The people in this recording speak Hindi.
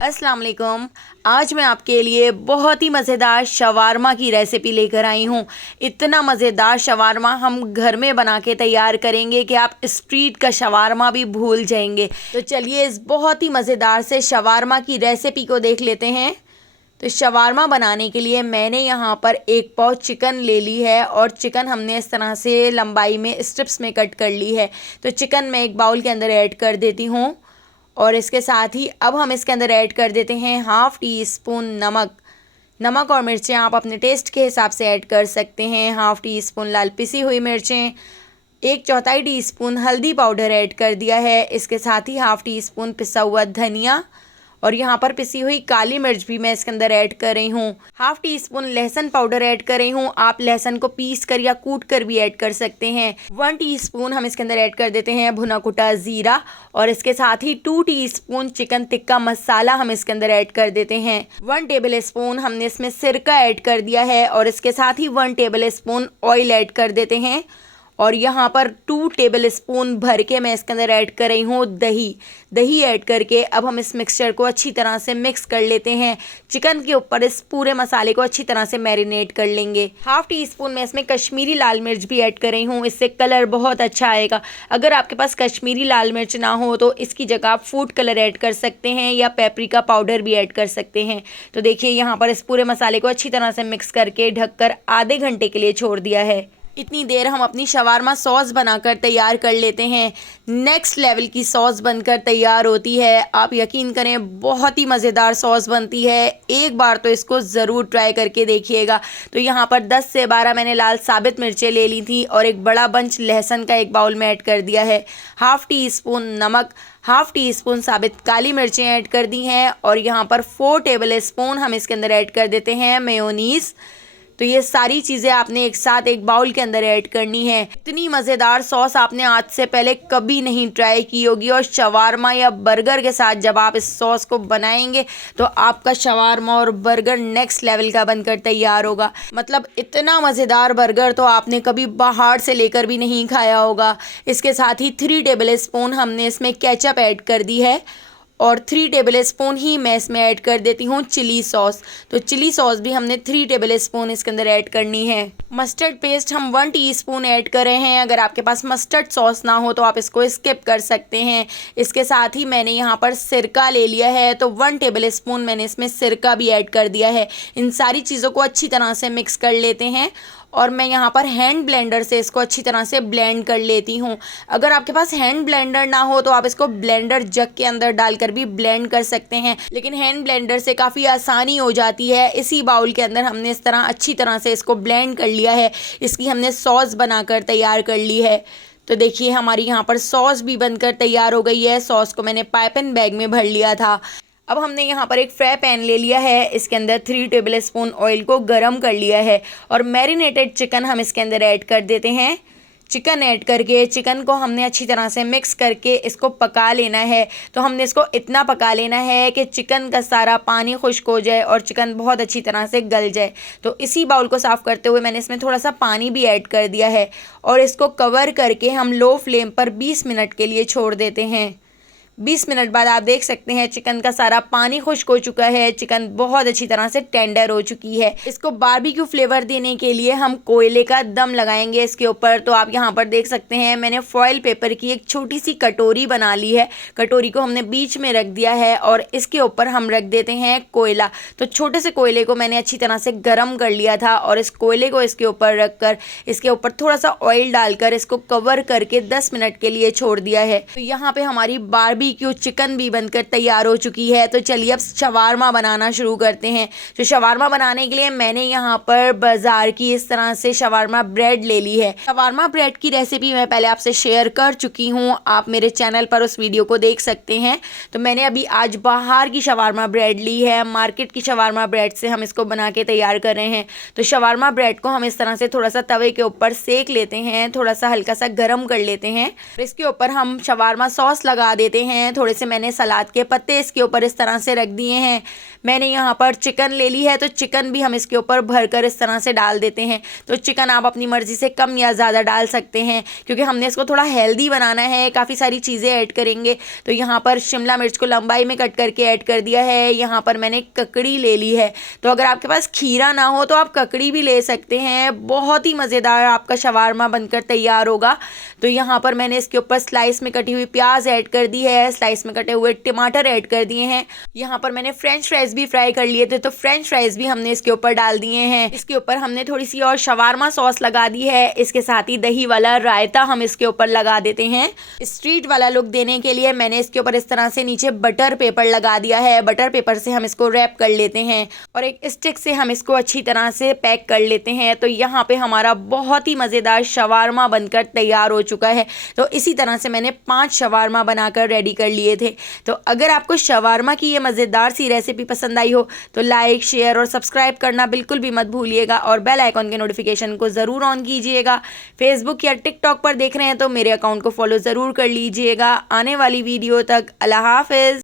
अस्सलाम वालेकुम। आज मैं आपके लिए बहुत ही मज़ेदार शवारमा की रेसिपी लेकर आई हूँ। इतना मज़ेदार शवारमा हम घर में बना के तैयार करेंगे कि आप स्ट्रीट का शवारमा भी भूल जाएंगे। तो चलिए इस बहुत ही मज़ेदार से शवारमा की रेसिपी को देख लेते हैं। तो शवारमा बनाने के लिए मैंने यहाँ पर 1 पाव चिकन ले ली है और चिकन हमने इस तरह से लंबाई में स्ट्रिप्स में कट कर ली है। तो चिकन मैं एक बाउल के अंदर ऐड कर देती हूँ और इसके साथ ही अब हम इसके अंदर ऐड कर देते हैं ½ टीस्पून नमक और मिर्चें आप अपने टेस्ट के हिसाब से ऐड कर सकते हैं। ½ टीस्पून लाल पिसी हुई मिर्चें, 1/4 टीस्पून हल्दी पाउडर ऐड कर दिया है। इसके साथ ही ½ टीस्पून पिसा हुआ धनिया और यहाँ पर पिसी हुई काली मिर्च भी मैं इसके अंदर ऐड कर रही हूँ। ½ टीस्पून लहसुन पाउडर ऐड कर रही हूँ। आप लहसुन को पीस कर या कूट कर भी ऐड कर सकते हैं। 1 टीस्पून हम इसके अंदर ऐड कर देते हैं भुना कुटा ज़ीरा और इसके साथ ही 2 टीस्पून चिकन टिक्का मसाला हम इसके अंदर ऐड कर देते हैं। 1 टेबल स्पून हमने इसमें सिरका ऐड कर दिया है और इसके साथ ही 1 टेबल स्पून ऑयल ऐड कर देते हैं। और यहाँ पर 2 टेबल स्पून भर के मैं इसके अंदर ऐड कर रही हूँ दही ऐड करके अब हम इस मिक्सचर को अच्छी तरह से मिक्स कर लेते हैं। चिकन के ऊपर इस पूरे मसाले को अच्छी तरह से मैरिनेट कर लेंगे। ½ टीस्पून मैं इसमें कश्मीरी लाल मिर्च भी ऐड कर रही हूँ, इससे कलर बहुत अच्छा आएगा। अगर आपके पास कश्मीरी लाल मिर्च ना हो तो इसकी जगह आप फूड कलर ऐड कर सकते हैं या पेपरिका पाउडर भी ऐड कर सकते हैं। तो देखिए यहाँ पर इस पूरे मसाले को अच्छी तरह से मिक्स करके ढककर आधे घंटे के लिए छोड़ दिया है। इतनी देर हम अपनी शवारमा सॉस बनाकर तैयार कर लेते हैं। नेक्स्ट लेवल की सॉस बनकर तैयार होती है। आप यकीन करें बहुत ही मज़ेदार सॉस बनती है। एक बार तो इसको ज़रूर ट्राई करके देखिएगा। तो यहाँ पर 10 से 12 मैंने लाल साबित मिर्चें ले ली थी और एक बड़ा बंच लहसुन का एक बाउल में ऐड कर दिया है। ½ टीस्पून नमक, ½ टीस्पून साबित काली मिर्चें ऐड कर दी हैं और यहाँ पर 4 टेबल स्पून हम इसके अंदर ऐड कर देते हैं मेयोनीज़। तो ये सारी चीज़ें आपने एक साथ एक बाउल के अंदर ऐड करनी है। इतनी मज़ेदार सॉस आपने आज से पहले कभी नहीं ट्राई की होगी और शवारमा या बर्गर के साथ जब आप इस सॉस को बनाएंगे तो आपका शवारमा और बर्गर नेक्स्ट लेवल का बनकर तैयार होगा। मतलब इतना मज़ेदार बर्गर तो आपने कभी बाहर से लेकर भी नहीं खाया होगा। इसके साथ ही 3 टेबल स्पून हमने इसमें केचप ऐड कर दी है और 3 टेबल स्पून ही मैं इसमें ऐड कर देती हूँ चिली सॉस। तो चिली सॉस भी हमने 3 टेबल स्पून इसके अंदर ऐड करनी है। मस्टर्ड पेस्ट हम 1 टीस्पून ऐड कर रहे हैं। अगर आपके पास मस्टर्ड सॉस ना हो तो आप इसको स्किप कर सकते हैं। इसके साथ ही मैंने यहाँ पर सिरका ले लिया है तो 1 टेबल स्पून मैंने इसमें सिरका भी ऐड कर दिया है। इन सारी चीज़ों को अच्छी तरह से मिक्स कर लेते हैं और मैं यहाँ पर हैंड ब्लेंडर से इसको अच्छी तरह से ब्लेंड कर लेती हूँ। अगर आपके पास हैंड ब्लेंडर ना हो तो आप इसको ब्लेंडर जग के अंदर डालकर भी ब्लेंड कर सकते हैं, लेकिन हैंड ब्लेंडर से काफ़ी आसानी हो जाती है। इसी बाउल के अंदर हमने इस तरह अच्छी तरह से इसको ब्लेंड कर लिया है। इसकी हमने सॉस बनाकर तैयार कर ली है। तो देखिए हमारी यहाँ पर सॉस भी बनकर तैयार हो गई है। सॉस को मैंने पाइपिंग बैग में भर लिया था। अब हमने यहाँ पर एक फ्राई पैन ले लिया है। इसके अंदर 3 टेबल स्पून ऑयल को गरम कर लिया है और मैरिनेटेड चिकन हम इसके अंदर ऐड कर देते हैं। चिकन ऐड करके चिकन को हमने अच्छी तरह से मिक्स करके इसको पका लेना है। तो हमने इसको इतना पका लेना है कि चिकन का सारा पानी खुश्क हो जाए और चिकन बहुत अच्छी तरह से गल जाए। तो इसी बाउल को साफ़ करते हुए मैंने इसमें थोड़ा सा पानी भी ऐड कर दिया है और इसको कवर करके हम लो फ्लेम पर 20 मिनट के लिए छोड़ देते हैं। 20 मिनट बाद आप देख सकते हैं चिकन का सारा पानी खुश्क हो चुका है। चिकन बहुत अच्छी तरह से टेंडर हो चुकी है। इसको बारबेक्यू फ्लेवर देने के लिए हम कोयले का दम लगाएंगे इसके ऊपर। तो आप यहाँ पर देख सकते हैं मैंने फॉइल पेपर की एक छोटी सी कटोरी बना ली है। कटोरी को हमने बीच में रख दिया है और इसके ऊपर हम रख देते हैं कोयला। तो छोटे से कोयले को मैंने अच्छी तरह से गर्म कर लिया था और इस कोयले को इसके ऊपर रख कर इसके ऊपर थोड़ा सा ऑयल डालकर इसको कवर करके 10 मिनट के लिए छोड़ दिया है। तो यहाँ पे हमारी बारबेक्यू चिकन भी बनकर तैयार हो चुकी है। तो चलिए अब शवारमा बनाना शुरू करते हैं। तो शवारमा बनाने के लिए मैंने यहाँ पर बाजार की इस तरह से शवारमा ब्रेड ले ली है। शवारमा ब्रेड की रेसिपी मैं पहले आपसे शेयर कर चुकी हूँ, आप मेरे चैनल पर उस वीडियो को देख सकते हैं। तो मैंने अभी आज बाहर की शवारमा ब्रेड ली है। मार्केट की शवारमा ब्रेड से हम इसको बना के तैयार कर रहे हैं। तो शवारमा ब्रेड को हम इस तरह से थोड़ा सा तवे के ऊपर सेक लेते हैं, थोड़ा सा हल्का सा गर्म कर लेते हैं। इसके ऊपर हम शवारमा सॉस लगा देते हैं। हैं। थोड़े से मैंने सलाद के पत्ते इसके ऊपर इस तरह से रख दिए हैं। मैंने यहाँ पर चिकन ले ली है, तो चिकन भी हम इसके ऊपर भरकर इस तरह से डाल देते हैं। तो चिकन आप अपनी मर्ज़ी से कम या ज़्यादा डाल सकते हैं, क्योंकि हमने इसको थोड़ा हेल्दी बनाना है, काफ़ी सारी चीज़ें ऐड करेंगे। तो यहाँ पर शिमला मिर्च को लंबाई में कट करके ऐड कर दिया है। यहाँ पर मैंने ककड़ी ले ली है। तो अगर आपके पास खीरा ना हो तो आप ककड़ी भी ले सकते हैं। बहुत ही मज़ेदार आपका शवारमा बनकर तैयार होगा। तो यहाँ पर मैंने इसके ऊपर स्लाइस में कटी हुई प्याज ऐड कर दी है, स्लाइस में कटे हुए टमाटर ऐड कर दिए हैं। यहाँ पर मैंने फ्रेंच फ्राइज भी फ्राई कर लिए थे, तो फ्रेंच फ्राइज भी हमने इसके ऊपर डाल दिए हैं। इसके ऊपर हमने थोड़ी सी और शवारमा सॉस लगा दी है। इसके साथ ही दही वाला रायता हम इसके ऊपर लगा देते हैं। स्ट्रीट वाला लुक देने के लिए मैंने इसके ऊपर इस तरह से नीचे बटर पेपर लगा दिया है। बटर पेपर से हम इसको रैप कर लेते हैं और एक स्टिक से हम इसको अच्छी तरह से पैक कर लेते हैं। तो यहाँ पे हमारा बहुत ही मज़ेदार शवारमा बनकर तैयार हो चुका है। तो इसी तरह से मैंने 5 शवारमा बनाकर रेडी कर लिए थे। तो अगर आपको शवारमा की ये मज़ेदार सी रेसिपी पसंद आई हो तो लाइक, शेयर और सब्सक्राइब करना बिल्कुल भी मत भूलिएगा और बेल आइकॉन के नोटिफिकेशन को ज़रूर ऑन कीजिएगा। फेसबुक या टिकटॉक पर देख रहे हैं तो मेरे अकाउंट को फॉलो ज़रूर कर लीजिएगा। आने वाली वीडियो तक अल्लाह हाफिज़।